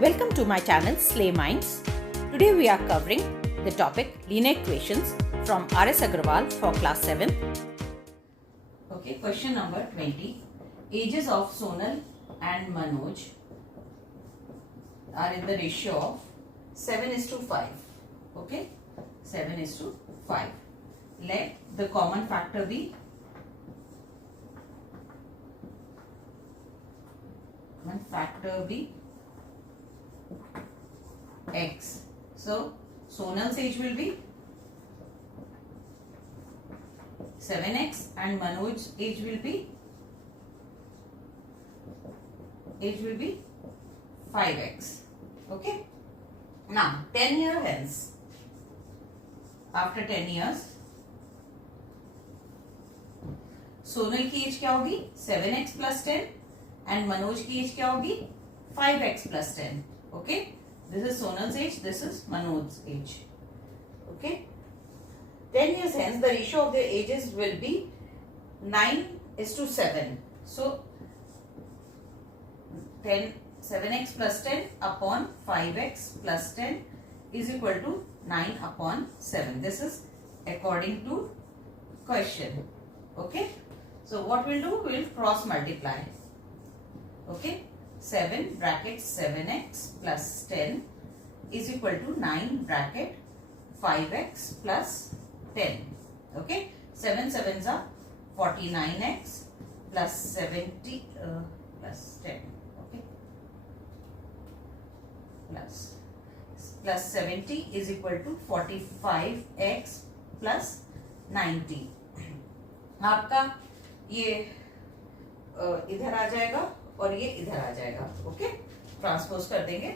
Welcome to my channel Slay Minds. Today we are covering the topic linear equations from R.S. Agrawal for class 7. Okay, question number 20. Ages of Sonal and Manoj are in the ratio of 7:5. Okay, 7:5. Let the common factor be x. So Sonal's age will be 7x and Manoj's age will be 5x. Okay. Now 10 years hence, after 10 years, Sonal की as क्या होगी 7x plus 10 and Manoj की as क्या होगी 5x plus 10. Okay, this is Sonal's age, this is Manoj's age. Okay, 10 years hence the ratio of their ages will be 9:7. So 7x plus 10 upon 5x plus 10 is equal to 9 upon 7. This is according to question. Okay, so what we'll do, we'll cross multiply. Okay, 7 bracket 7x plus 10 is equal to 9 bracket 5x plus 10. Okay, 7 sevens are 49x plus 70 plus 10. Okay, plus 70 is equal to 45x plus 90. आपका ये इधर आ जाएगा और ये इधर आ जाएगा. Okay, transpose कर देंगे.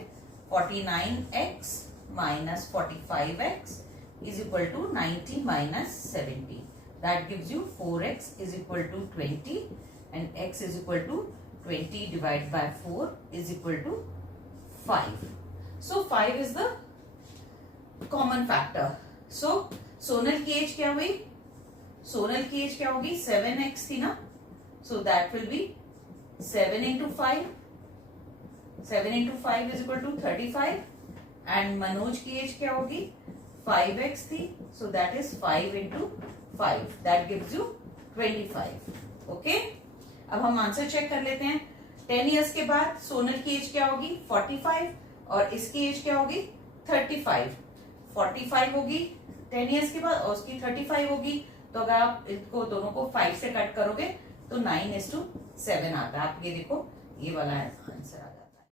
49x minus 45x is equal to 90 minus 70. That gives you 4x is equal to 20 and x is equal to 20 divided by 4 is equal to 5. So 5 is the common factor. So Sonal की as क्या हुई? सोनल की as क्या होगी 7x थी ना, so that will be 7 into 5. 7 into 5 is equal to 35 and Manoj की as क्या होगी 5x थी, so that is 5 into 5. That gives you 25. Okay, अब हम आंसर चेक कर लेते हैं. 10 years के बाद सोनल की एज क्या होगी 45 और इसकी एज क्या होगी 35. 45 होगी 10 years के बाद और उसकी 35 होगी. तो अगर आप इसको दोनों को 5 से कट करोगे तो 9:7 आता है. आप ये देखो, ये वाला आंसर आ जाता है.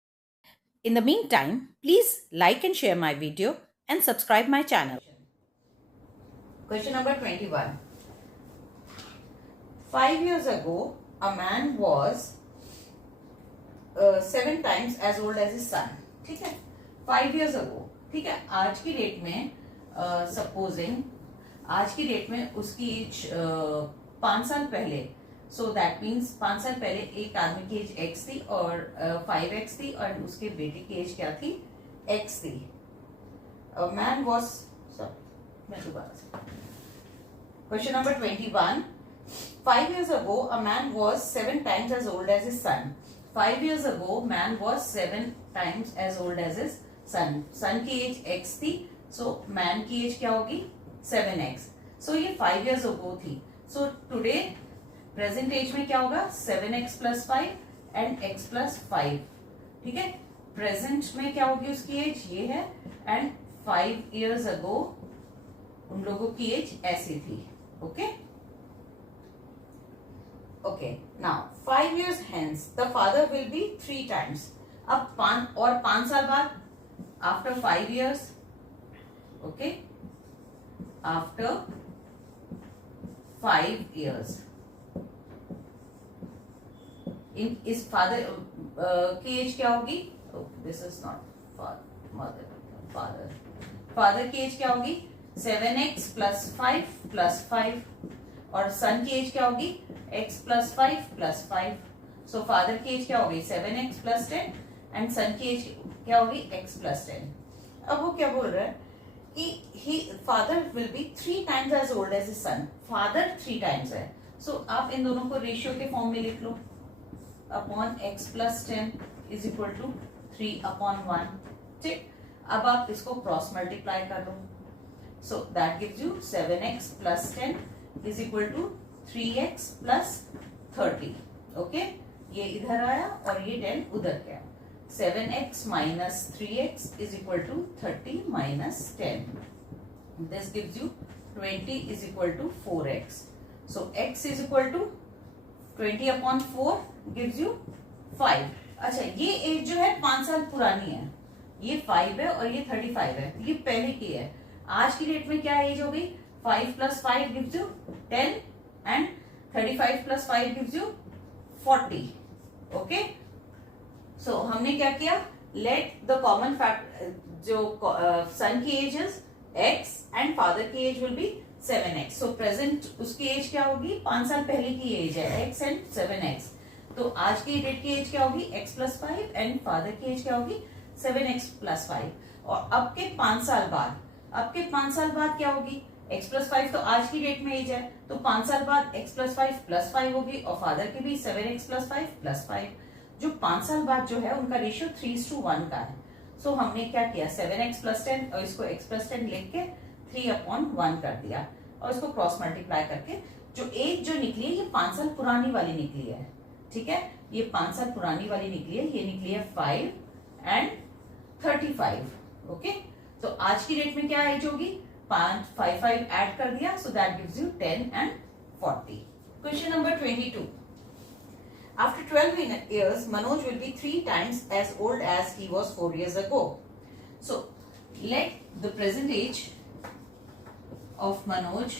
In the meantime, please like and share my video and subscribe my channel. Question number 21. 5 years ago, a man was 7 times as old as his son. ठीक है, 5 years ago. ठीक है, आज की डेट में सपोजिंग आज की डेट में उसकी एज 5 साल पहले, सो दैट मीन्स 5 साल पहले एक आदमी की एज x थी और 5x थी और उसके बेटे की एज क्या थी x थी. मैन वॉज, मैं दोबारा से question number 21. 5 years ago a man was 7 times as old as his son. 5 years ago man was 7 times as old as his son. सन की एज x थी, सो मैन की as क्या होगी 7x. सो ये 5 years ago थी. So today present as में क्या होगा 7x plus 5 and x plus 5. ठीक है, प्रेजेंट में क्या होगी उसकी एज ये है एंड 5 years ago उन लोगों की एज ऐसी थी. Okay okay, now 5 years hence the father will be 3 times. अब 5 साल बाद after 5 years, okay, after 5 years in इस फादर की एज क्या होगी, this is not father. Father की एज क्या होगी 7x plus 5 plus 5 और सन की एज क्या होगी x plus 5 plus 5. So father की एज क्या होगी 7x plus 10 एंड सन की एज क्या होगी x plus 10. अब वो क्या बोल रहा है कि father will be 3 times as old as his son. Father 3 times है, सो आप इन दोनों को रेशियो के फॉर्म में लिख लो. Upon x plus 10 is equal to 3/1। ठीक, अब आप इसको क्रॉस मल्टीप्लाई कर लो, so that gives you 7x plus 10 is equal to 3x plus 30। Okay, ये इधर आया और ये 10 उधर गया। 7x minus 3x is equal to 30 minus 10, this gives you 20 is equal to 4x। So x is equal to 20/4 gives you 5। अच्छा, ये as जो है 5 साल पुरानी है, ये 5 है और ये 35 है, ये पहले की है। आज की डेट में क्या एज हो गई? 5 plus 5 gives you 10 and 35 plus 5 gives you 40। Okay, so हमने क्या किया, लेट द कॉमन फैक्टर, जो सन की age is x and father की age will be 7x। So present उसकी एज क्या होगी? 5 साल पहले की एज है x एंड 7x। तो आज की डेट की एज क्या होगी? x प्लस 5 एंड फादर की एज क्या होगी? 7x plus 5। और अब के 5 साल बाद, अब के 5 साल बाद क्या होगी? x प्लस 5 तो आज की डेट में एज है, तो 5 साल बाद x प्लस 5 प्लस 5 होगी और फादर की भी 7x प्लस 5 प्लस 5। जो 5 साल बाद जो है उनका रेशियो 3:1 का है। सो हमने क्या किया, 7x प्लस 10 और इसको x प्लस 10 लिख के 3/1 कर दिया और इसको क्रॉस मल्टीप्लाई करके जो एज जो निकली है ये 5 साल पुरानी वाली निकली है। ठीक है, ये 5 साल पुरानी वाली निकली है, ये निकली है 5 एंड 35। ओके, तो आज की डेट में क्या एज होगी? 5 ऐड कर दिया, सो that gives you 10 and 40। Question number 22। After 12 years, Manoj will be 3 times as old as he was 4 years ago. So, let the present age of Manoj,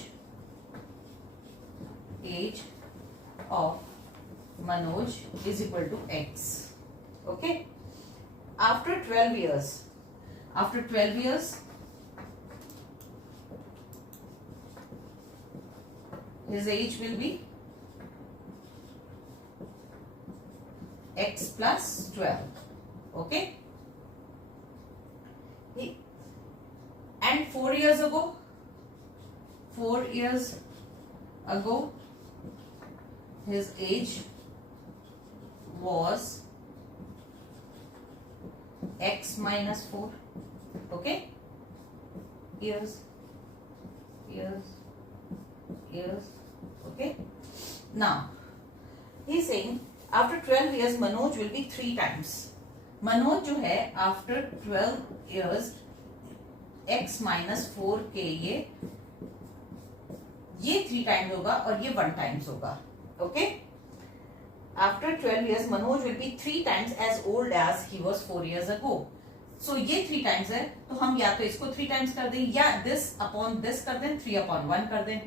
age of Manoj is equal to x. Okay? After 12 years, his age will be x plus 12. Okay, and 4 years ago his age was x minus 4. Okay, years. Okay, now he is saying after 12 years Manoj will be 3 times. Manoj जो है after 12 years x minus 4 के ये 3 times होगा और ये 1 times होगा. Okay, after 12 years Manoj will be 3 times as old as he was 4 years ago. So ये 3 times है, तो हम या तो इसको 3 टाइम्स कर दें या दिस अपॉन दिस कर दें, 3/1 कर दें.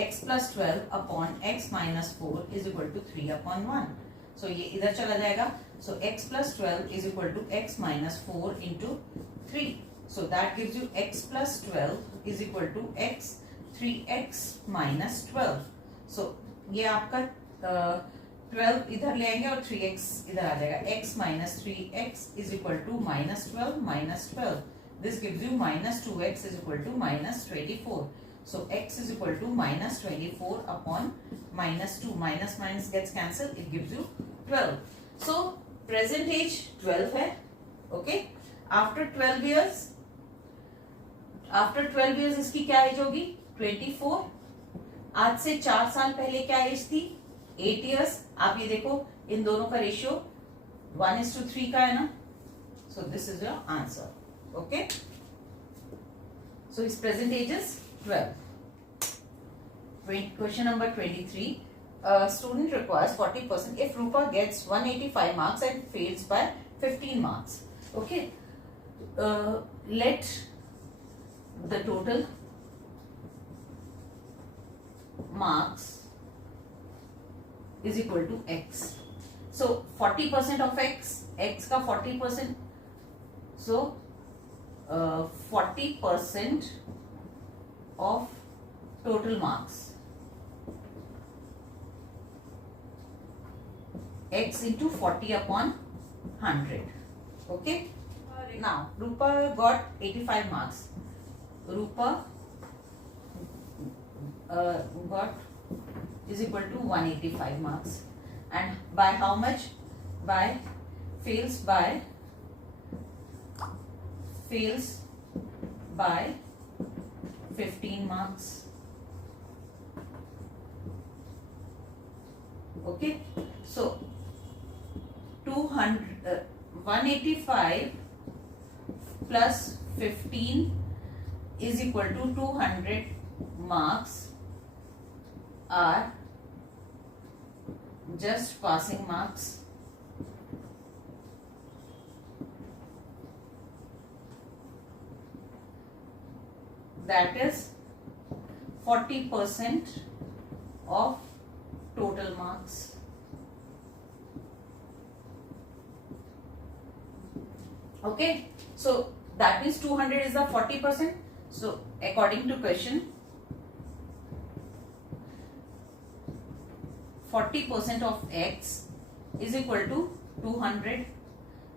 x plus 12 upon x minus 4 is equal to 3/1. So ये इधर चला जाएगा. So x plus 12 is equal to x minus 4 into 3. So that gives you x plus 12 is equal to x 3x minus 12. So ये आपका 12 इधर ले आएंगे और 3x इधर आ जाएगा. x minus 3x is equal to minus 12 minus 12. This gives you minus 2x is equal to minus 24. So x is equal to minus 24 upon minus 2. Minus minus gets cancelled. It gives you 12. So present age 12 है. Okay. After 12 years इसकी क्या as होगी? 24. आज से 4 साल पहले क्या as थी? 8 years. आप ये देखो इन दोनों का रेशियो 1:3 का है ना. So this is your answer. Okay. So his present age is 12. Question number 23. Student requires 40% if Rupa gets 185 marks and fails by 15 marks. Okay. Let the total marks is equal to x. So 40% of x का 40%. So 40% of total marks x into 40/100. Okay. Now Rupa got 85 marks. Rupa got is equal to 185 marks, and by how much? By fails by 15 marks. Okay, so 185 plus 15 is equal to 200 marks are just passing marks. That is 40% of total marks. Okay, so that means 200 is the 40%. So according to question, 40% of x is equal to 200.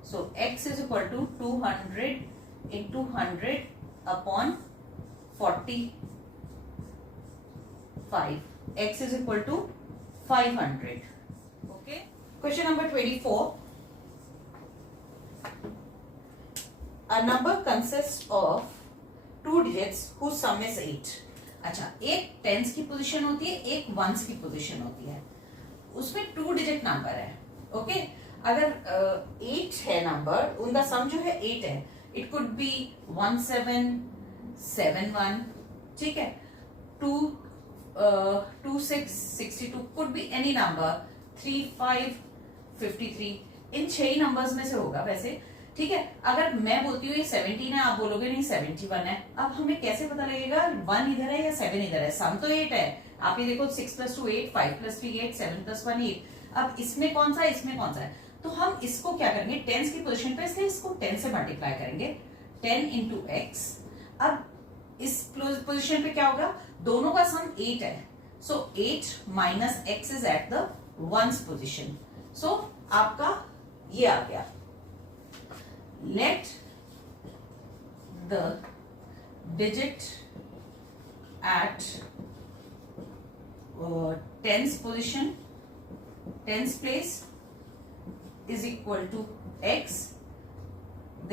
So x is equal to 200 into 100 upon 45. X is equal to 500. Okay. Question number 24. A number consists of two digits whose sum is 8. अच्छा, एक tense की position होती है, एक once की position होती है, उसमें 2 डिजिट नंबर है. ओके, अगर 8 है नंबर, उनका सम जो है 8 है. इट कुड बी 1771, ठीक है, 2662, could be any number, 3553. In 6 numbers में से होगा वैसे, ठीक है. अगर मैं बोलती हूँ ये 17 है, आप बोलोगे नहीं 71 है. अब हमें कैसे पता लगेगा 1 इधर है या 7 इधर है? सम तो 8 है. आप ये देखो 6 + 2 8, 5 + 3 8, 7 + 1 8. अब इसमें कौन सा है, इसमें कौन सा है? तो हम इसको क्या करेंगे, टेंस की पोजीशन पे, इसलिए इसको 10 से मल्टीप्लाई करेंगे. 10 इंटू एक्स. अब इस पोजीशन पे क्या होगा, दोनों का सम 8 है. So 8 minus x is eight the ones position. So आपका ये आ गया. Let the digit at tens position, tens place is equal to x.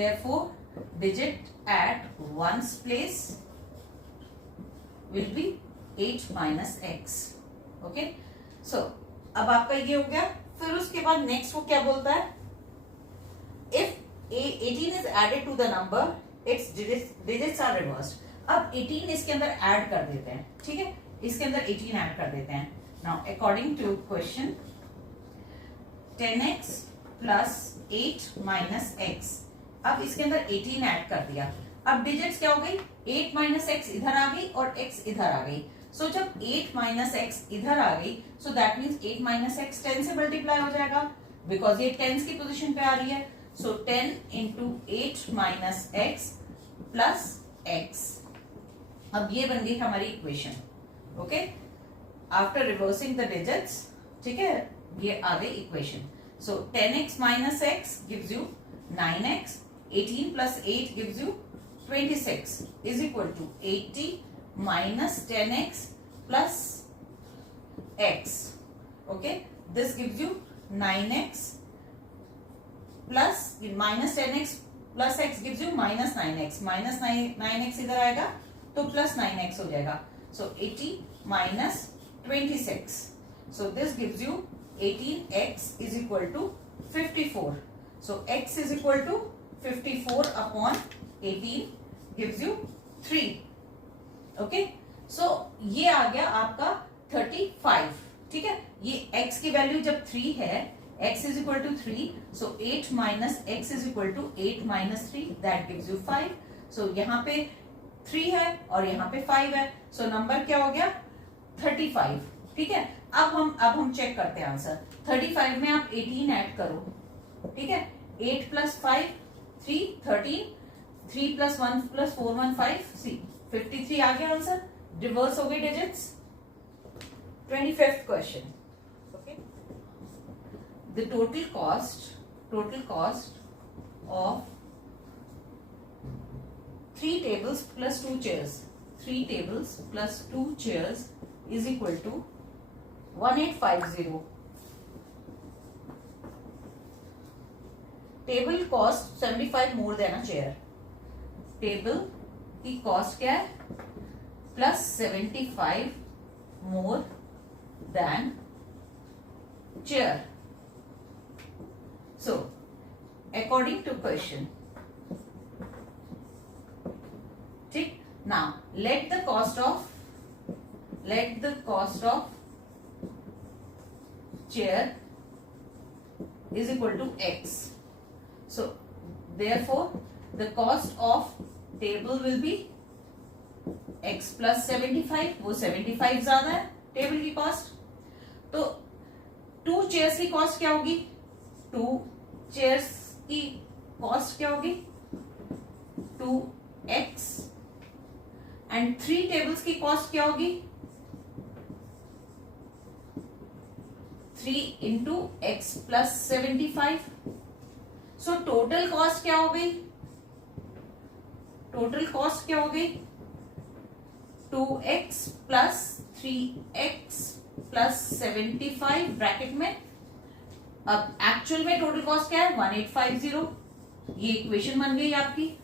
Therefore, digit at ones place will be 8 minus x. Okay? So, अब आपका ये हो गया. फिर उसके बाद नेक्स्ट वो क्या बोलता है, if 18 is added to the number, its digits are reversed. अब 18 इसके अंदर ऐड कर देते हैं, ठीक है, इसके अंदर 18 ऐड कर देते हैं. Now according to question, 10x plus 8 minus x. अब इसके अंदर 18 ऐड कर दिया. अब डिजिट्स क्या हो गई, 8 माइनस एक्स इधर आ गई और x इधर आ गई. सो जब 8 माइनस एक्स इधर आ गई, सो दैट मीन्स 8 माइनस एक्स 10 से मल्टीप्लाई हो जाएगा, बिकॉज ये टेंस की पोजीशन पे आ रही है. So 10 into 8 minus x plus x. अब ये बन गई हमारी equation. Okay, after reversing the digits, ठीक है, ये आ गई equation. So 10x minus x gives you 9x. 18 plus 8 gives you 26 is equal to 80 minus 10x plus x. Okay, this gives you 9x plus minus 10x plus x gives you minus 9x. Minus 9x इधर आएगा तो plus 9x हो जाएगा. So 80 minus 26. So this gives you 18x is equal to 54. So x is equal to 54 upon 18 gives you 3. Okay, so ये आ गया आपका 35. ठीक है, ये x की वैल्यू जब 3 है, x is equal to 3, so 8 minus x is equal to 8 minus 3, that gives you 5. so यहाँ पे 3 है और यहाँ पे 5 है, so नंबर क्या हो गया 35. ठीक है, अब हम चेक करते हैं आंसर. 35 में आप 18 ऐड करो, ठीक है, 8 plus 5 3 13, 3 plus 1 plus 4 1 5, see 53 आ गया आंसर. रिवर्स हो गई digits. 25th question. The total cost of 3 tables plus 2 chairs. 3 tables plus 2 chairs is equal to 1850. Table cost 75 more than a chair. Table की cost क्या है? Plus 75 more than chair. So according to question, ठीक, now let the cost of chair is equal to x. So therefore the cost of table will be x plus 75। वो 75 ज्यादा है table की cost, तो 2 chairs की cost क्या होगी? 2 chairs की कॉस्ट क्या होगी? 2x। एंड 3 टेबल्स की कॉस्ट क्या होगी? 3 into x plus 75। So total cost क्या हो गई? टोटल कॉस्ट क्या हो गई? 2x plus 3x plus 75 bracket में। अब एक्चुअल में टोटल कॉस्ट क्या है? 1850। ये इक्वेशन बन गई आपकी।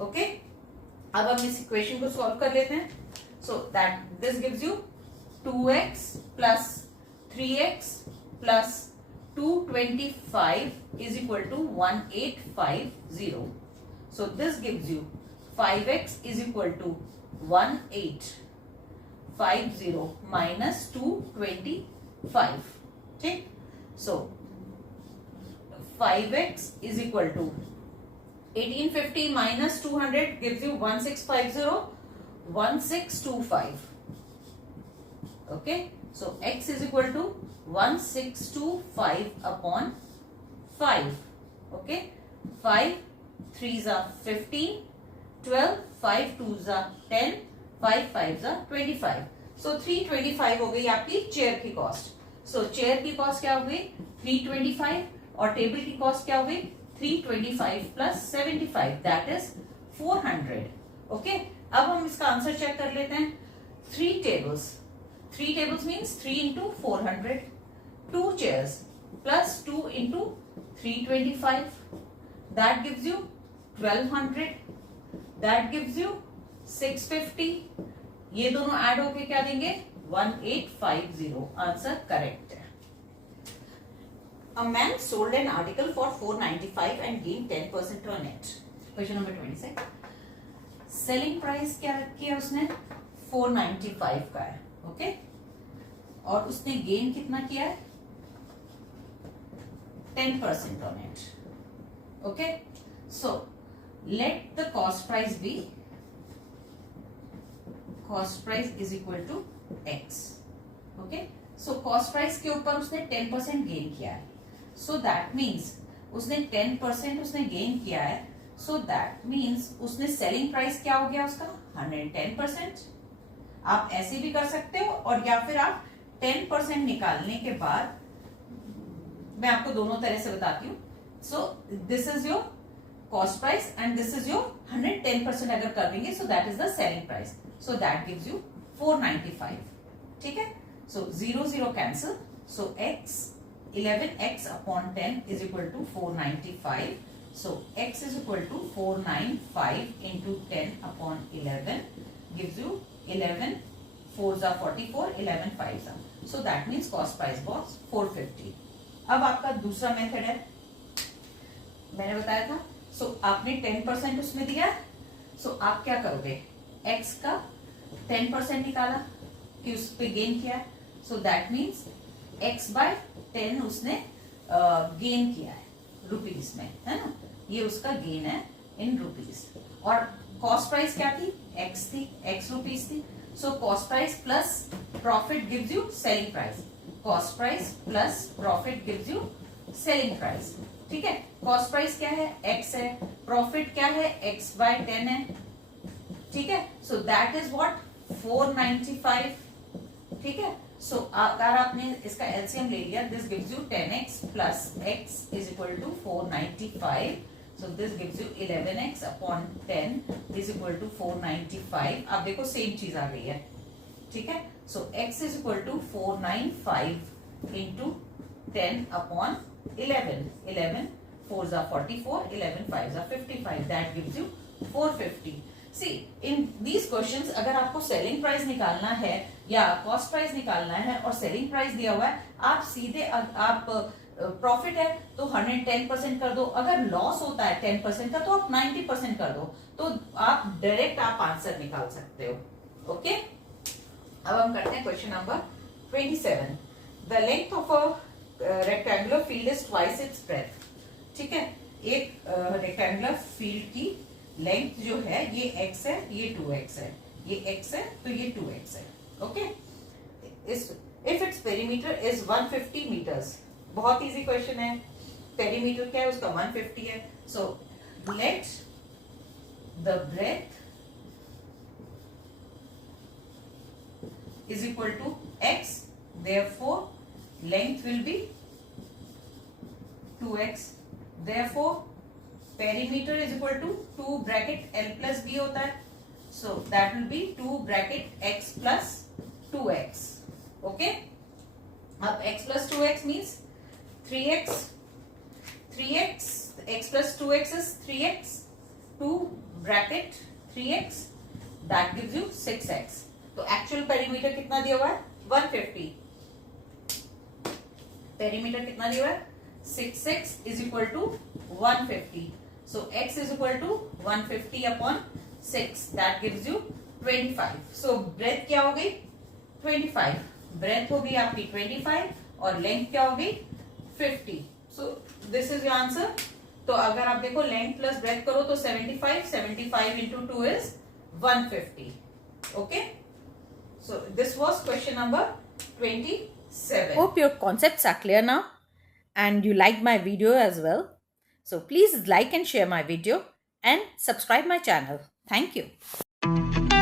ओके, अब हम इस इक्वेशन को सॉल्व कर लेते हैं। So that this gives you 2x plus 3x plus 225 is equal to 1850. So this gives you 5x is equal to 1850 minus 225. ठीक, so 5x is equal to 1850 minus 200 gives you 1650, 1625. Okay, so x is equal to 1625 upon 5. Okay, 5 3s are 15, 12, 5 2s are 10, 5 5s are 25. So 325 हो गई आपकी chair की cost. सो chair की cost क्या हो गई? 325 और टेबल की कॉस्ट क्या हो गई? 325 प्लस 75 दैट इज 400। ओके, अब हम इसका आंसर चेक कर लेते हैं। 3 tables means 3 into 400, 2 chairs plus 2 into 325, that gives you 1200, that gives you 650। ये दोनों ऐड होके क्या देंगे? 1850। आंसर करेक्ट है। A man sold an article for 495 and gained 10% on it. Question number 26. Selling price क्या रखी है उसने? 495 का है। ओके, और उसने गेन कितना किया है? 10% on it. Okay, so let the cost price be, cost price is equal to x. Okay, so cost price के ऊपर उसने 10% गेन किया है। So that means उसने 10% उसने गेन किया है। So that means उसने सेलिंग प्राइस क्या हो गया उसका? 110%। आप ऐसे भी कर सकते हो, और या फिर आप 10% निकालने के बाद, मैं आपको दोनों तरह से बताती हूँ। So this is your cost price and this is your 110% अगर कर देंगे, so that is the selling price. So that gives you 495। ठीक है, सो 0 0 cancel. So x 11x upon 10 is equal to 495. So x is equal to 495 into 10 upon 11 gives you 11 4s are 44, 11 5s are. So that means cost price was 450. अब आपका दूसरा method है, मैंने बताया था। सो आपने 10% उसमें दिया। सो आप क्या करोगे? x का 10% निकाला कि उस पे गेन किया। So that means x by 10 उसने गेन किया है रुपीज में, है ना? ये उसका गेन है इन रुपीज। और कॉस्ट प्राइस क्या थी? x थी, x रुपीज थी। So cost price plus profit gives you selling price. Cost price plus profit gives you selling price. ठीक है, कॉस्ट प्राइस क्या है? x है। प्रॉफिट क्या है? x बाय 10 है। ठीक है, सो दैट इज व्हाट? 495। ठीक है, सो अगर आपने इसका एलसीएम ले लिया, this gives you 10x plus x is equal to 495। So this gives you 11x upon 10 is equal to 495। आप देखो सेम चीज आ गई है। ठीक है, so x is equal to 495 into 10 upon 11, 11 4s are 44, 11 5s are 55. That gives you 450. See, in these questions अगर आपको selling price निकालना है या कॉस्ट प्राइस निकालना है और सेलिंग प्राइस दिया हुआ है, आप सीधे आप प्रॉफिट है तो 110% कर दो, अगर लॉस होता है 10% का तो आप 90% कर दो, तो आप डायरेक्ट आप आंसर निकाल सकते हो। ओके, अब हम करते हैं question number 27। The length of a rectangular field is twice its breath. ठीक है, एक रेक्टेंगुलर फील्ड की लेंथ जो है ये x है, ये 2x है, ये x है तो ये 2x है। Okay, if its perimeter is 150 metres, बहुत इजी क्वेश्चन है, पेरीमीटर क्या है उसका 150 है, so let the breadth is equal to x, therefore length will be 2x, therefore perimeter is equal to 2 bracket L plus B होता है, so that will be 2 bracket x plus 2x. okay, अब x plus 2x means 3x, x plus 2x is 3x, 2 bracket 3x, that gives you 6x. तो actual perimeter कितना दिया हुआ है 150, perimeter कितना दिया हुआ है 6x is equal to 150, so x is equal to 150 upon 6, that gives you 25. so breath क्या हो गई 25, ब्रेथ हो गई आपकी 25 और लेंथ क्या हो गई 50. so this is your answer. तो अगर आप देखो लेंथ प्लस ब्रेथ करो तो 75 into 2 is 150. okay, so this was question number 27. Hope your concepts are clear now and you liked my video as well. So please like and share my video and subscribe my channel. Thank you.